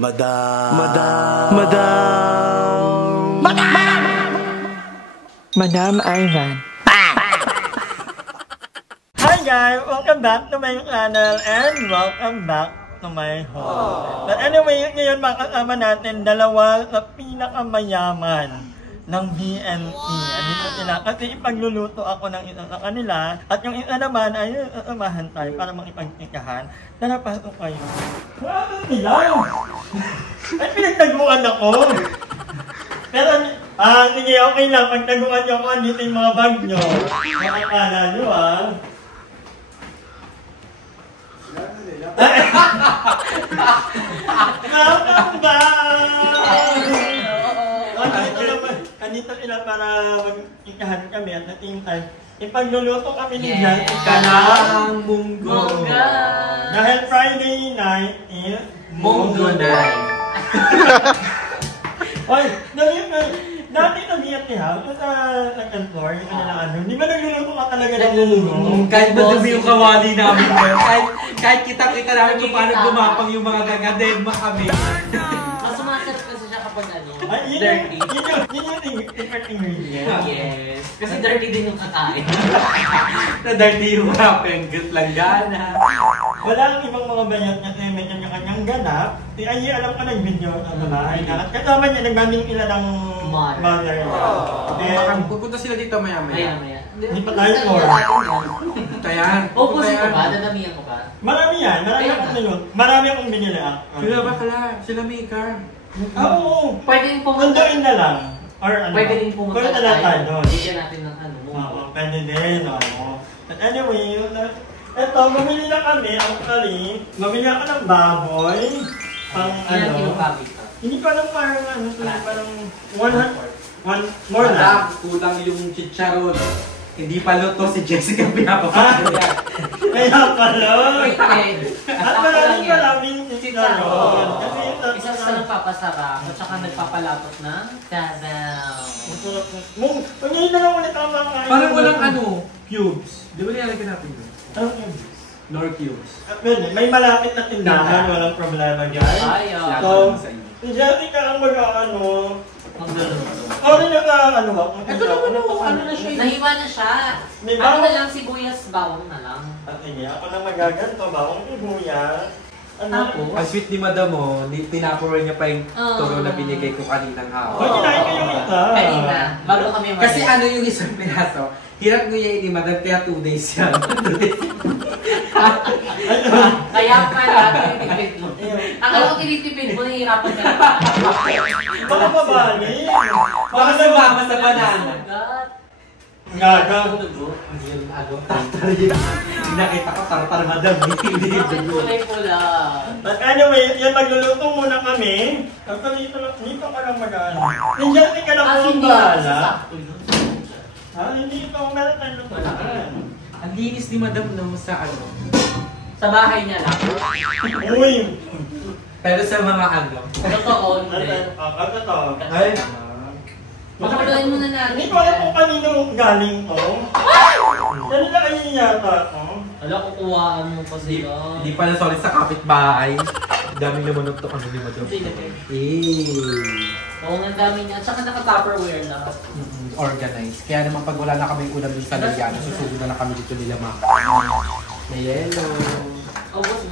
Madam. Madam Ivan. Hi guys, welcome back to my channel and welcome back to my home. But anyway, ngayon makakasama natin dalawa sa pinakamayaman ng BNP. Andito sila kasi ipagluluto ako ng isa sa kanila at yung isa naman ay samahan tayo para makipagtikahan. Tara, pasok kayo. Ano nila? Ay, pinagtaguan ako. Pero, sige, okay lang. Pagtaguan nyo ako, andito yung mga bag nyo. Makakala nyo, Welcome back! Andito sila para mag-ikahan kami at the same time, ipagluluto kami ni Jessica ng munggo. Dahil Friday night is munggo night. Oy, dati nabiyat niya sa second floor, yung kanilang ano. Hindi ba nagluluto ka talaga ng munggo? Kahit madumi yung kawali namin yun. Kahit kita-kita namin kung paano gumapang yung mga gagadema kami. Mas sumasarap kasi siya kapag ano, dirty. Yun yung different ingredient. Yes. Kasi dirty din yung kakain. Na-dirty yung penggot langgana. Wala ang ibang mga bayat niya kasi may kanya-kanyang ganap. Si Ayi, alam ka nag-video sa bahay na. At kasama niya, nagmaming ila ng mother. Pupunta sila dito maya-maya. Hindi pa tayo floor. Kaya. Pupusin ko ba? Dadamihan ko ba? Marami yan. Marami akong binili. Sila ba kala? Sila Mika. Oo. Pwede rin pumunta. Nandoin na lang. Or ano. Pwede rin pumunta. Pwede na tayo doon. Bigyan natin ng ano. Oo, pwede din. But anyway, eto, mamili na kami. Actually, mamili ako ng baboy. Pang ano. Hindi ko alam parang ano. Parang 100. More na. Kulang yung chicharon. Hindi pa luto si Jessica pinapapakita. Kaya pala. At maraming chicharon. Kasi isa sa nagpapasarap at saka nagpapalapot ng sabaw. Pag ngayon na lang ulit ang mga kain. Parang walang ano, cubes. Di ba nilalagyan natin yun? Nor cubes. May malapit na tindahan, walang problema guys. So, si Jessica ang mag-ano. Ano na ano ba? Ito naman ano na siya. Nahiwa na siya. Ano na lang, sibuyas, bawang na lang. Sige, ako na magaganto, bawang sibuyas. Ang sweet ni Madam mo, pinaporoy niya pa yung turo na binigay ko kaninang hapon. Kinain ko yung isa. Kanina, bago kami mag- Kasi ano yung isang piraso, hirap nguyain ni Madam kaya 2 days yan. Kaya pala, tinitipid mo. Akala ko tinitipid mo, nahihirapan ka na. Baka mabali. Baka sumama sa banana. Gaga. Tartar yun. Nakita ko tartar Madam. Hindi Kulay-pula. But anyway, yan magluluto muna kami. Tapos dito ka lang mag-ano. Nandiyan ka lang kung bahala. Hindi ito meron tayong lutuan. Ang linis ni Madam no sa ano. Sa bahay niya lang. Uy! Pero sa mga ano. Totoo, hindi. Ito. Ay. Pakuluin muna natin. Hindi ko alam kung kanino galing to. Kanina kayo yata to. Wala, kukuhaan mo pa sila. Hindi pala solid sa kapitbahay. Daming naman to ano ni Madam. Oo, ang dami niya. At saka naka-tupperware na. Organized. Kaya naman pag wala na kami ulam dun sa Laliana, susugod na kami dito nila mga. May yellow.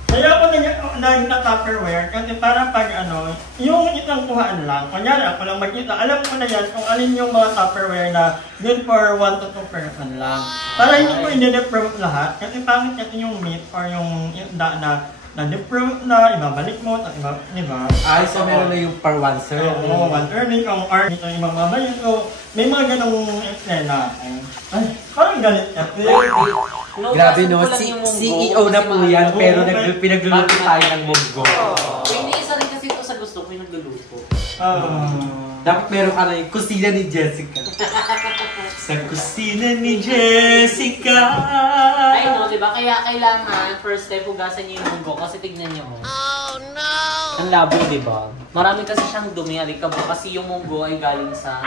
Kaya ako nag-tupperware kasi parang pag ano, yung isang kuhaan lang. Kunyari ako lang mag-isa, alam ko na yan kung alin yung mga tupperware na good for 1 to 2 person lang. Para hindi ko i-deprove lahat kasi pangit kasi yung meat or yung isda na-deprove na, ibabalik mo, at diba? Ay, so meron na yung per one serving. Oo, 1 serving, kung or dito yung mamamayin. So, may mga ganong eksena. Ay, parang galit kasi. Grabe no, CEO na po yan, pero pinagluluto tayo ng munggo. Hindi isa rin kasi ito sa gusto ko yung nagluluto. Dapat meron ka na yung kusina ni Jessica. Sa kusina ni Jessica. Ay no, diba? Kaya kailangan first step hugasan niyo yung munggo kasi tignan niyo. Oh no! Ang labo, diba? Marami kasi siyang dumi, alikabo kasi yung munggo ay galing sa...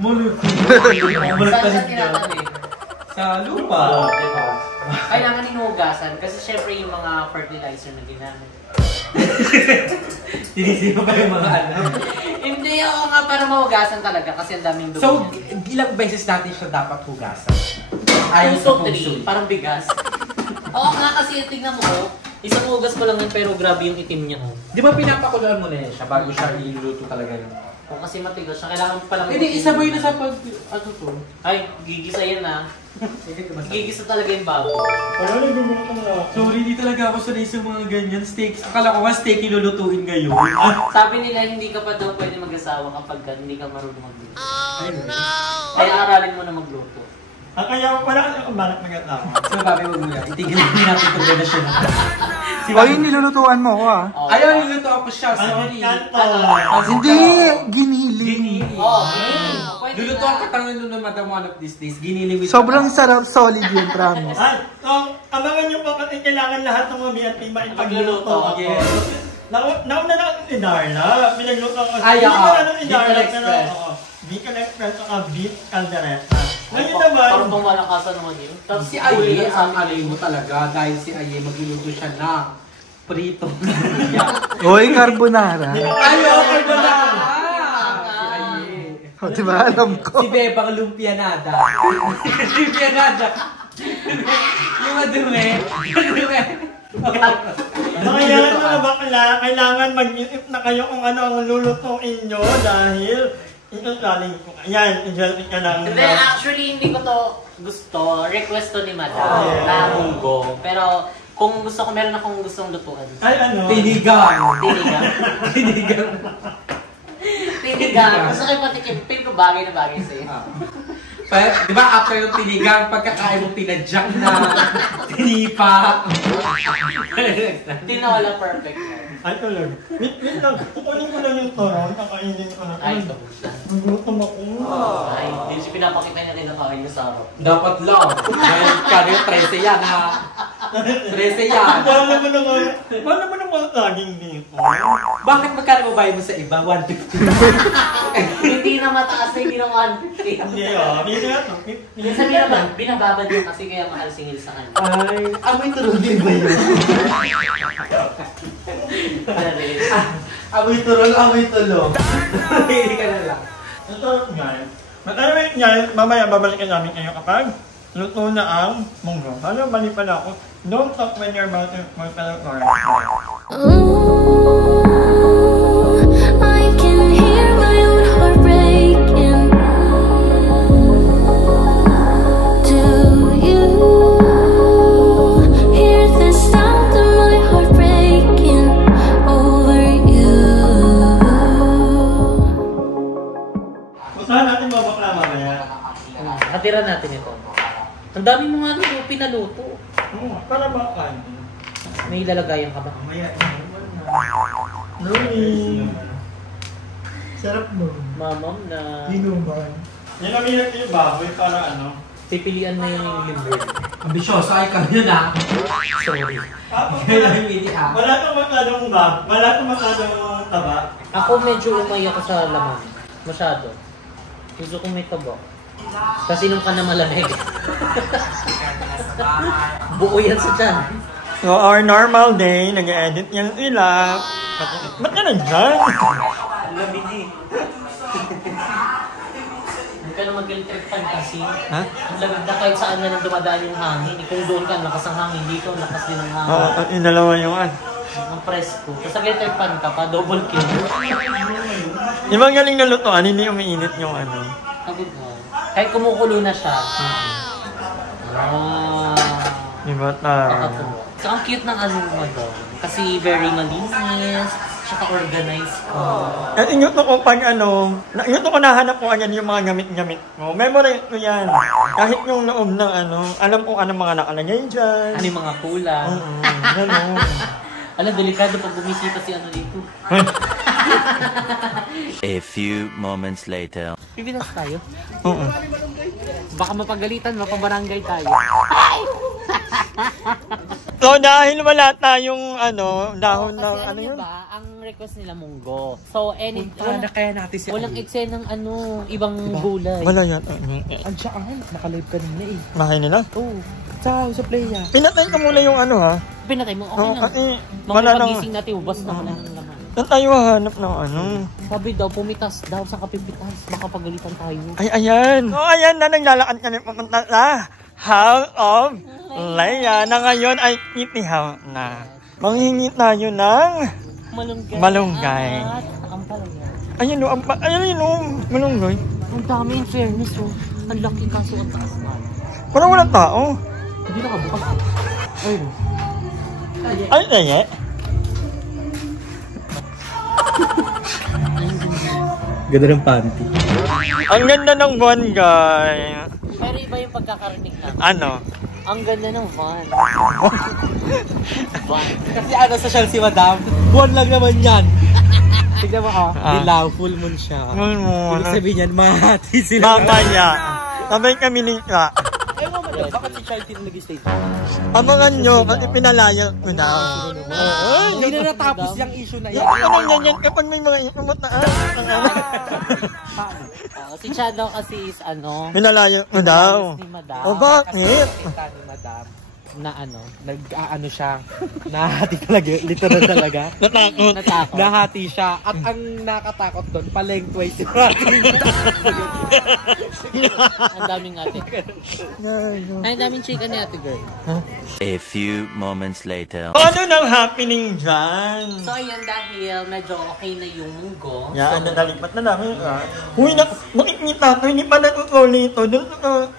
Mulot. Saan siya tinatanim? Sa lupa. Diba? Kailangan hinugasan kasi syempre yung mga fertilizer na ginamit. Tinisip pa yung mga ano. Hindi ako nga para mahugasan talaga kasi ang daming dumi. So, niya. ilang beses natin siya dapat hugasan? Ayon 2 sa to 3, parang bigas. Oo nga kasi tignan mo, isang hugas pa lang yun pero grabe yung itim niya. Di ba pinapakuluan mo na yan siya bago siya iluluto talaga yun? O kasi matigas siya, kailangan pa lang. Hindi, isabay na sa pag... Ano to? Ay, gigisa yan ah. Gigisa talaga yung baboy. Wala na gumawa ka na. Sorry, di talaga ako sanay sa mga ganyan steaks. Akala ko nga steak ilulutuin ngayon. Sabi nila hindi ka pa daw pwede mag-asawa kapag hindi ka marunong magluto. Oh no! Kaya aralin mo na magluto. Kaya wala ka na kung bakit mag-atawa. So, babi, wag mo yan. Itigil natin natin itong relasyon na. O, yung nilulutuan mo ko ah. Oh, Ayaw, niluluto ako siya. Sorry. Hindi, giniling. Oh, pwede Lulutuan na. ka tanong nung Madam one of these days. Giniling with Sobrang sarap, solid yun, promise. Ay, so, abangan nyo po kasi kailangan lahat ng mga BNP maipagluluto ako. Yes. Nauna na ako si Darla, pinagluto ako. Ay, Hindi oo. ko na si Darla, Bicol pero Express. oo. Bicol Express at beef caldereta. Ay, Ngayon naman, parang pumalakasan naman yun. Tapos Si Aye, ang alay mo talaga. Dahil si Aye, magluluto siya na prito. Oy, carbonara. Ayaw, carbonara! Si Aye. O, diba? Alam ko. Si Bebang Lumpianada. Lumpianada. Yung madumi. Madumi. kaya mga bakla, kailangan mag-isip na kayo kung ano ang lulutuin nyo dahil itusaling ko. Ayan, i-jelly ka lang. Hindi, actually, hindi ko to gusto. Request to ni Madam na munggo. Pero, kung gusto ko, meron akong gustong lutuan. Ay, ano? Tinigang. Tinigang. Tinigang. Tinigang. Gusto ko yung patikim. Pin ko bagay na bagay sa'yo. Di ba after yung tinigang, pagkakain mong tinadyak na tinipa. Tinola perfect. Ay, tuloy. Wait lang. Kukunin ko lang yung toron. Kakainin ko na. Ay, ito po siya. Nagutom ako. Ay, hindi siya pinapakita niya rin na kain sa sarap. Dapat lang. Dahil kanyo 13 yan ha. 13 yan. Wala mo naman laging dito. Bakit magkano mo bayad mo sa iba? 150. Hindi na mataas na hindi na 150. Hindi ah. Hindi na ito. Minsan binababad yun kasi kaya mahal singil sa kanya. Ay, amoy turong din ba yun? Amoy turong, amoy tulong. Hindi ka na lang. Ito guys. Anyway guys, mamaya babalikan namin kayo kapag luto na ang munggo. Ano, mali pala ako. Don't talk when your mouth is full of orange. Ooh, I can hear my own heart breaking. Do you hear the sound of my heart breaking over you? Usahan natin babakla mamaya. Hatiran natin ito. Ang dami mga pinaluto. Para makan. May lalagayan ka ba? Mamaya. Rolling. Sarap mo. Mamam na. Inuman. Yan ang minat yung baboy para ano. Pipilian na yung liver. Ambisyoso ay kami yun ha. Sorry. Kaya lang hindi ha. Wala itong masyadong wala itong masyadong taba. Ako medyo umay ako sa laman. Masyado. Gusto kong may taba. Kasi nung ka na malamig. Buo yan sa tiyan. So, our normal day, nag-edit yan sila. Ba't ka nandyan? Lamig eh. Hindi ka na mag-electric fan kasi. Ha? Ang lamig na kahit saan na nang dumadaan yung hangin. Kung doon ka, lakas ang hangin. Dito, lakas din ang hangin. Oo, yung dalawa yung Ang presko. Tapos nag-electric fan ka pa, double kill. Yung mga galing na lutuan, hindi umiinit yung ano. Sabi ko, kahit kumukulo na siya. Diba tayo? Nakatuwa. So, ang cute ng ano mo daw. Kasi very malinis, tsaka organized. At inyuto ko pag ano, inyuto ko nahanap ko agad yung mga gamit-gamit ko. Memory ko yan. Kahit yung loob ng ano, alam ko anong mga nakalagay dyan. Ano yung mga kulang. Gano'n. Alam, delikado pag bumisita si ano dito. A few moments later. Bibilas tayo. Oo. Baka mapagalitan, mapabarangay tayo. So dahil wala tayong dahon ng Kasi alam niyo yun? ba, ang request nila munggo. So, Punta na kaya natin si walang eksena ng ibang gulay. Wala yan. Andiyan, nakalive kanina eh. Bahay nila? Oo. Sa playa. Pinatay ko muna yung ha. Pinatay mo, okay Oo, lang. kasi Mga wala nang... pagising natin, ubas na wala nang laman. Saan tayo hahanap ng Sabi daw, pumitas daw sa kapipitas. Makapagalitan tayo. Ay, ayan. So, ayan na, naglalakad kami papunta sa House of Leia na ngayon ay itihaw na. Manghingi tayo ng malunggay. At ang palaya. Ayun o, malunggay. Ang dami in fairness, oh. Ang laki kaso ang taas na. Parang walang tao. Hindi nakabukas. Ayun. Ay, aye. Ganda ng panty. Ang ganda ng bonggay. Pero iba yung pagkakarinig natin. Ano? Ang ganda ng van. Van. Kasi social si Madam. Buwan lang naman yan. Tignan mo dilaw, full moon siya. Full moon. Ibig sabihin yan, mahati sila. Mamaya. Sabay kami ni Ka. Ewan mo Madam, bakit si Charlie nag-stay? Abangan nyo, kasi pinalaya ko daw. Hindi na natapos yung issue na yan. Ano yan kapag may mga ikumot na Si Chad daw kasi is pinalaya ko daw. ni Madam. O bakit? Ni Madam, Na nag-ano siya, nahati talaga, literal talaga. Natakot. natakot. Nahati siya. At ang nakatakot doon, palengtway si Ang daming ate. Ay, ang daming chicken ni ate girl. A few moments later. Ano nang happening dyan? So, ayan dahil medyo okay na yung munggo. Yan, nalipat na namin. Uy, bakit ni Tato, hindi pa natutuli ito. Doon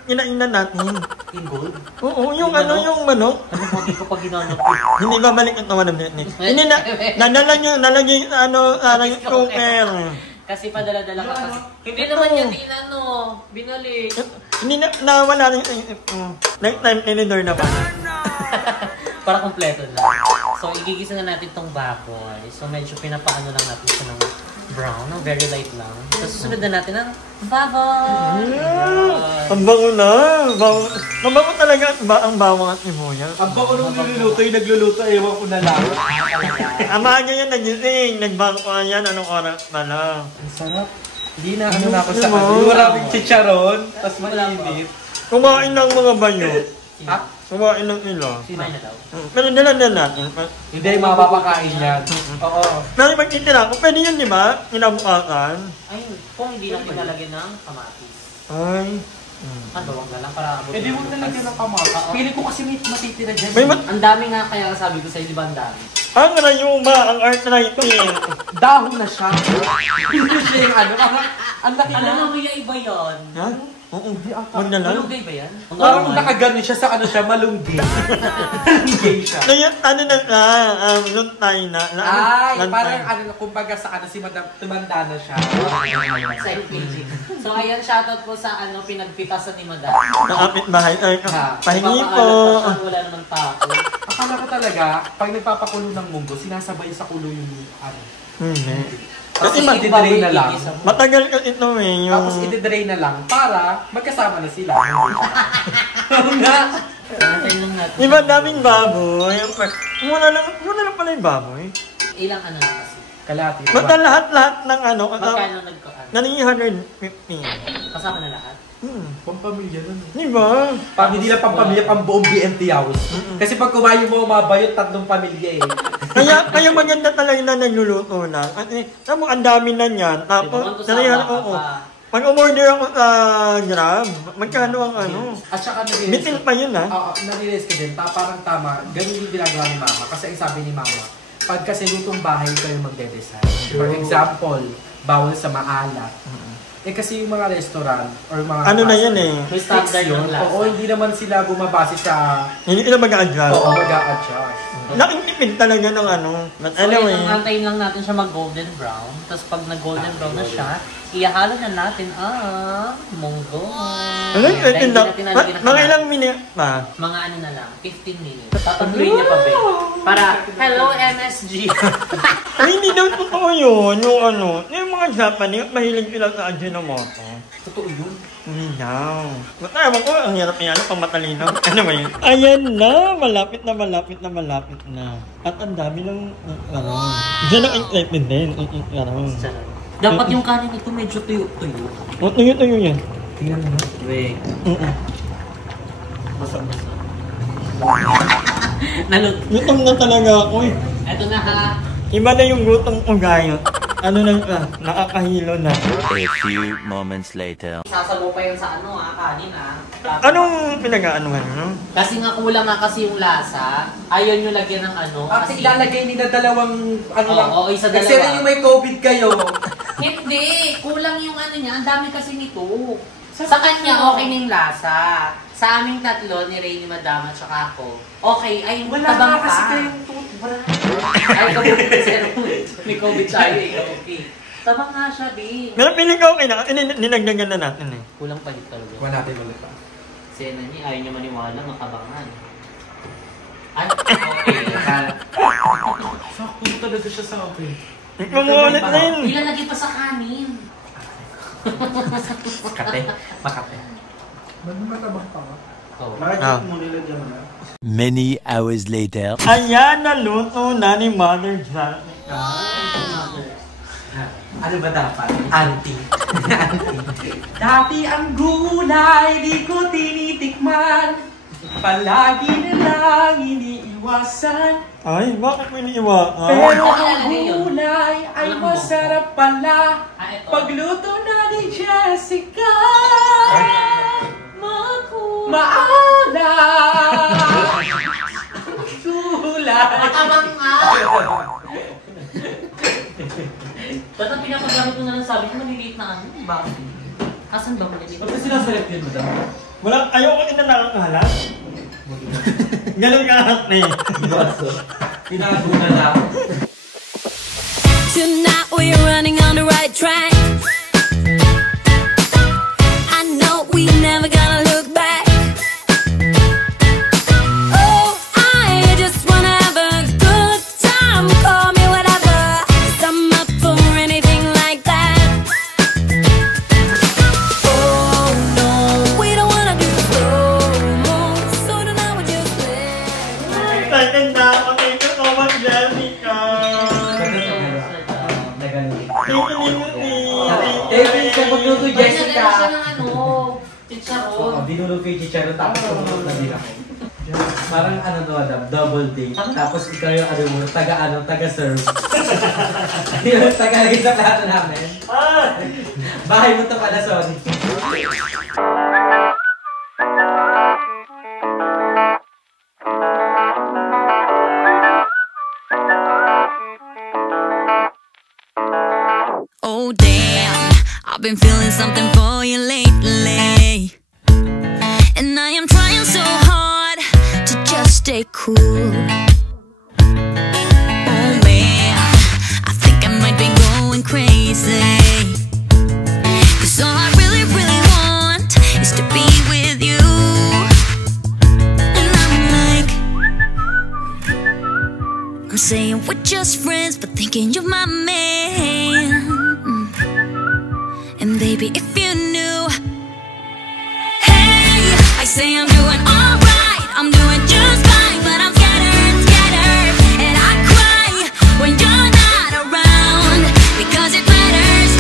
kinainan natin. In gold? Oo, yung yung manok. Ano mo, di ko pa ginanap. Hindi babalik ang tawa ng Vietnamese. Hindi na, nalagay yung cooker. Kasi padala-dala ka kasi. Hindi naman yan binalik. Hindi na, nawala rin yung isip ko. Lifetime tinidor na pa. Para kompleto na. So, igigisa na natin tong baboy. So, medyo pinapaano lang natin siya ng brown, very light lang. Tapos susunod na natin ang baboy. Ang bango na. Mabango talaga ang bawang at sibuyas. Ang bako nung niluluto, yung nagluluto, ewan ko na lang. Ama niya yan nagising. Nagbango yan. Anong oras pa lang. Ang sarap. Hindi na na ako sa Yung maraming chicharon, tapos mainit. Kumain ng mga bayo. Ha? Kumain ng ilo. Kumain na daw. Pero nilan natin. Hindi, mapapakain yan. Oo. Pero magtitira ko, pwede yun di ba? Inabukasan. Ayun, kung hindi natin lalagyan ng kamatis. Ay. Ano, wag na lang para abot. Eh di mo nalagyan ng kamaka. Pili ko kasi may matitira dyan. Ang dami nga kaya sabi ko sa'yo, di ba ang dami? Ang rayuma, ang arthritis. Dahon na siya. Hindi siya yung ang laki Alam na. mo, may iba yun. Ha? Oo, wag na lang. Malunggay ba yan? Parang nakaganon siya sa siya, malunggay. Malunggay siya. Ngayon, luntay na. Ay, parang kumbaga sa si Madam, tumanda na siya. Side paging. So, ayan, shoutout po sa pinagpitasan ni Madam. Nakapit bahay. Ay, pahingi po. Wala naman tao. Akala ko talaga, pag nagpapakulo ng munggo, sinasabay sa kulo yung Hindi. Kasi matidrain na lang. Matagal ka ito eh. Tapos itidrain na lang para magkasama na sila. Oo nga. Antayin lang natin. Diba daming baboy? Muna lang pala yung baboy. Ilang na kasi? Kalati. Basta lahat ng Magkano nagkaan? Naning 150. Kasama na lahat? Pampamilya na. Diba? Hindi lang pampamilya, pambuong BMT house. Kasi pag kumain mo, mabayot 3 pamilya eh. Kaya maganda talaga na nagluluto lang. At ang dami na niyan. Tapos, pag umorder ako sa Grab, magkano ang At saka bitin pa yun ha? Oo, nare-realize ko din. Parang tama, ganun yung ginagawa ni Mama. Kasi ang sabi ni Mama, pag kasi lutong bahay kayo magde-design. For example, bawal sa maalat. Eh kasi yung mga restaurant or mga ano na yan eh? May standard yun. ng lasa. Oo, hindi naman sila bumabase sa... Hindi sila mag-a-adjust. Oo, mag-a-adjust. Nakintipid talaga ng But anyway. So, antayin lang natin siya mag-golden brown. Tapos pag nag-golden brown na siya, ihalo na natin ang munggo. Ano yung 15 lang? Mga ilang minute pa? Mga na lang, 15 minutes. Tatagluin niya pa ba? Para, hello MSG! Ay, hindi daw totoo yun. Yung mga Japanese, mahilig sila sa Ajinomoto. Totoo yun. Ilaw. Matawag ko, ang hirap niya, pang matalino. Ano ba yun? Ayan na! Malapit na. At ang dami ng karong. Diyan ang excitement din. Karong. Dapat yung kanin ito medyo tuyo-tuyo. O, tuyo yan. Tingnan mo. Wait. Basa-basa. Nalog. Gutom na talaga ako eh. Eto na ha. Iba na yung gutom ko gayo. Ano na, nakakahilo na. A few moments later. Sasabo pa yun sa kanin Anong pinag-aanuhan nyo? Kasi nga kulang nga kasi yung lasa. Ayaw nyo lagyan ng Kasi ilalagay nila dalawang lang. Oo, isa dalawa. Kasi yung may COVID kayo. Hindi, kulang yung niya. Ang dami kasi nito. Sa kanya, okay na yung lasa. Sa aming tatlo, ni Ray, ni Madam, at saka ako, okay, ay tabang pa. Kasi kayong toothbrush. Ay, COVID zero. May COVID tayo okay. Tabang nga siya, B. Pero piling ko okay na, ninagdagan na natin eh. Kulang pa dito talaga. Kuha natin ulit pa. Sena niya, ayaw niya maniwala, makabangan. Ay, okay. Sakto talaga siya sa akin. Ikaw mo ulit na yun. Ilalagay pa sa kanin. Makate. Matabang pa ka? Oo. Many hours later. Ayan, naluto na ni Mother Janica. Ano ba dapat? Auntie. Dati ang gulay, di ko tinitikman. Palagi na lang iniiwasan. Ay, bakit mo iniiwakan? Pero ang gulay ay masarap pala. Ito. Pagluto na ni Jessica. Maala! Gulay! Matabang nga! Ba't ang pinapagamit mo na lang sabi ko, maliliit na ano? Bakit? Asan ba maliliit? Ba't sinaselect yun, madam? Wala, ayaw ko inanakang kahalat. Ganun kahalat na eh. Tinago na lang. Tonight we're running on the right track. I know we never gonna look back. Oh, I just wanna have a good time. Call me whatever, 'cause I'm up for anything like that. Oh no, we don't wanna do slow-mo, so tonight we just play. Excited na ako. Thank you so much, Jessica. Thank you, Thank you, magluto, Jessica. Nagano siya ng chicharon. Dinulog kay Chicharo, tapos sumunod na din ako. Parang Adam, double date. Tapos ikaw yung taga-serve. Yung taga-lagay sa plato namin. Bahay mo to pala, sorry. Oh damn, I've been feeling something for you lately, and I am trying so hard to just stay cool. Oh man, I think I might be going crazy, 'cause all I really want is to be with you. And I'm like, I'm saying we're just friends, but thinking you're my man. And baby, if you knew, hey, I say I'm doing alright, I'm doing just fine, but I'm scattered, and I cry when you're not around, because it matters,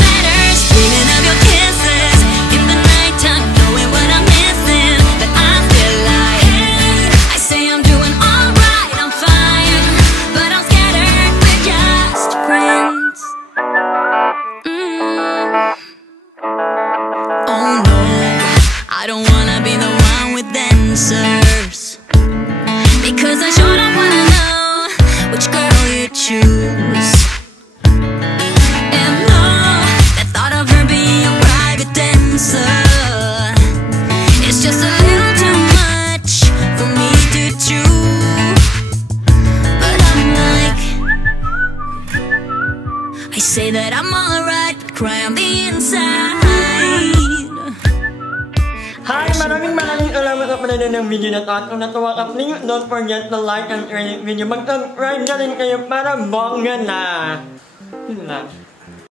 dreaming of your kisses in the nighttime, knowing what I'm missing, but I'm still like, hey, I say I'm doing alright, I'm fine, but I'm scattered, we're just friends. Oh no, I don't wanna be the one with answers, because I sure don't wanna know which girl you choose. And no, the thought of her being a private dancer, it's just a little too much for me to chew. But I'm like, I say that I'm alright, but cry on the inside. Hi! Maraming salamat sa panonood ng video na ito. At kung natuwa ka, please don't forget to like and share yung video. Mag-subscribe na rin kayo para bongga na. Yun na.